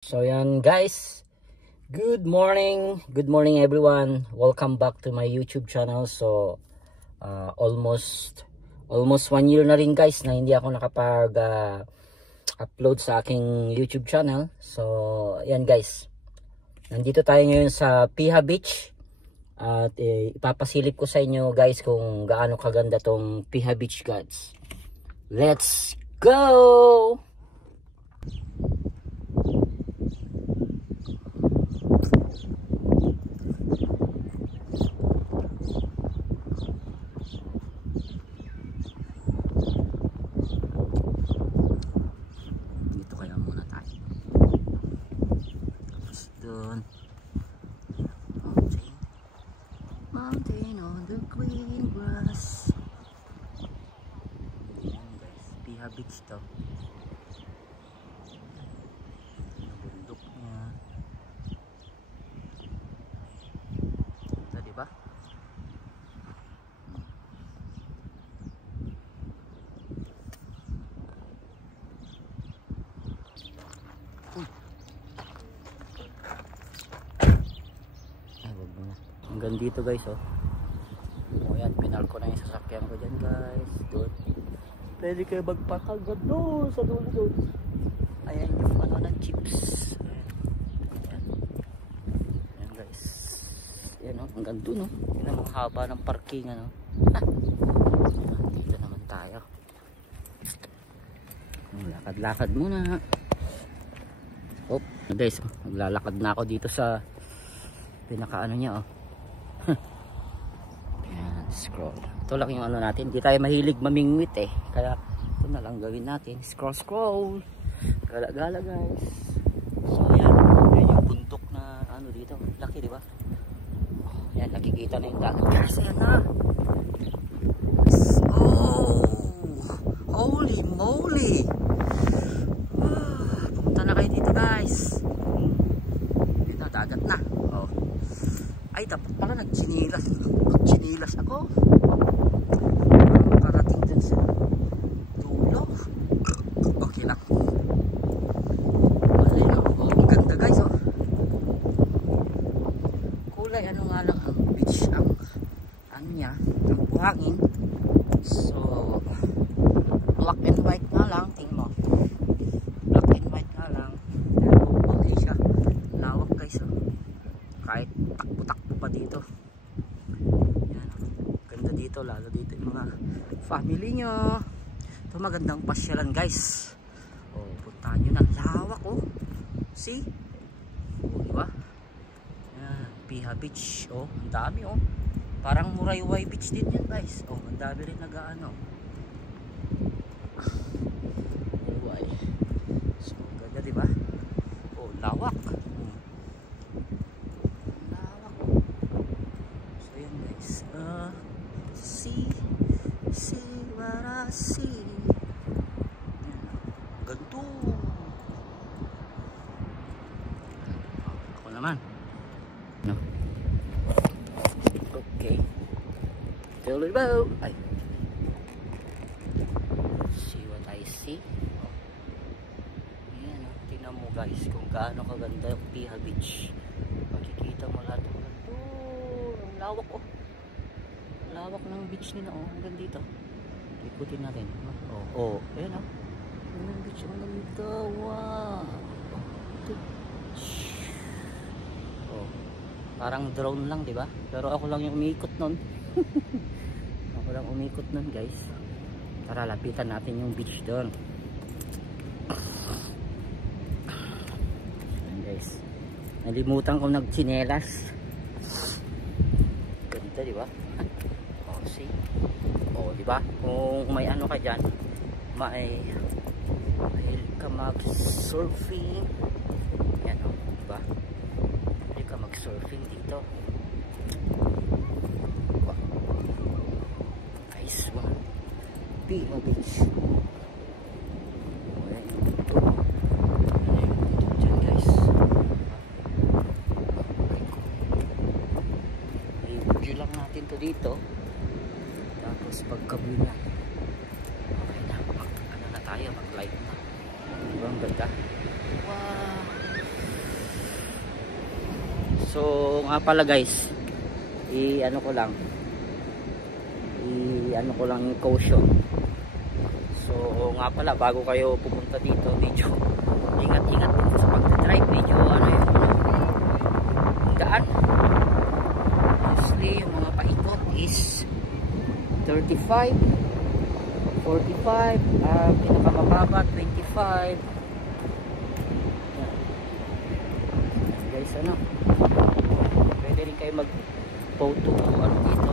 So yan guys, good morning everyone, welcome back to my YouTube channel. So almost 1 year na rin guys na hindi ako nakapag upload sa aking YouTube channel. So yan guys, nandito tayo ngayon sa Piha Beach at ipapasilip ko sa inyo guys kung gaano kaganda tong Piha Beach guys. Let's go! Mountain on the green grass. Ayan guys, Piha Beach to. Yung bundok niya. Ito diba? Hanggang dito guys oh. O yan, pinal ko na yung sasakyan ko dyan guys. Doon. Pwede kayo magpakagat doon sa dulo doon. Ayan yung ano ng chips. Ayan. Ayan guys. Ayan oh, hanggang doon oh. Yan ang haba ng parking ano. Dito naman tayo. Lakad-lakad muna. Oh guys, maglalakad na ako dito sa pinaka ano niya oh. Yan, scroll. Ito lang yung ano natin. Hindi tayo mahilig mamingwit eh. Kaya ito na lang gawin natin. Scroll. Gala-gala guys. So yan. Yan yung bundok na ano dito. Laki diba? Oh, yan, nakikita na yung dagat. Guys, yan na. Oh! Holy moly! Pumunta na kayo dito guys. Yan na, dagat na. Oh. Ay, dapat pala nagchinilas ako. Makarating dun sa dulo. Okay lang. Oh, ang ganda guys oh. Kulay ano nga lang ang beach, ang ano niya, ang buhangin. So black and white nga lang, tingin mo. Black and white nga lang. Pero okay siya. Lawak guys oh. Kahit takbo-takbo pa dito. Yan, ganda dito, lalo dito yung mga family nyo. Ito magandang pasyalan guys. Oh, puntahan nyo na. Lawak oh. See? Oh, diba? Yan, Piha Beach. Oh, ang dami oh. Parang Murayway Beach din yan guys. Oh, ang dami rin nag-ano. Murayway. So, ganda diba? Oh, lawak. See what I see. Ganto. Ako naman. No. Okay. Tulad ba? Ay. See what I see. Ayan, tingnan mo guys kung gaano kaganda yung Piha Beach. Makikita mo lahat ng ganito. Ang lawak oh. Lawak ng beach nila oh, hanggang dito. Ikutin natin. Oh, ayan oh. Ang beach hanggang dito. Wow. Oh. Parang drone lang, 'di ba? Pero ako lang yung umiikot nun. Ako lang umikot nun, guys. Tara, lapitan natin yung beach doon. Ayan, guys. Nalimutan ko nagtsinelas. Ganda, 'di ba? Oh, di ba? Kung may ano ka diyan, may ka mag-surfing. Yan oh, di ba? Pwede ka mag-surfing dito. Nice one. Piha Beach. I-review lang natin to dito. Tapos pagkabi na okay na, ano na tayo, mag light na. Diba ang ganda? Wow, So nga pala guys, ano ko lang yung caution. So nga pala, bago kayo pupunta dito, medyo ingat-ingat din sa pag-drive. Medyo yung daan, mostly yung mga paikot is 35, 45, pinakamababa 25. Guys, pwede rin kayo mag photo dito